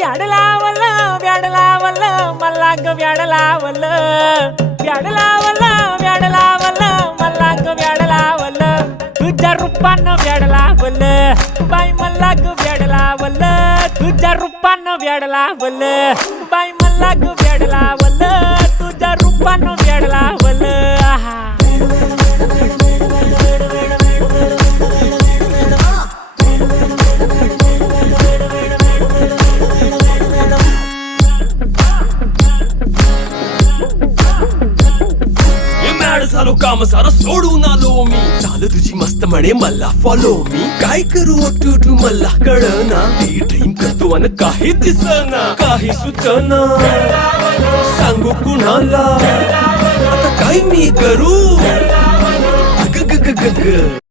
व्याड लावलं व्याड लावलं मला ग व्याड लावलं व्याड लावलं व्याड लावलं मला ग व्याड लावलं तुझ्या रूपानं व्याड लावलं बाई मला ग व्याड लावलं तुझ्या रूपानं व्याड लावलं बाई मला ग व्याड लावलं तुझ्या रूपानं व्याड लावलं आहा झालो काम सारं सोडून आलो मी चाल तुझी मस्त म्हणे मला फॉलो मी काय करू टू मला कळना ती ड्रीम करतो आणि काही दिसना काही सुचना सांगू कुणाला आता काय मी करू ग ग ग ग ग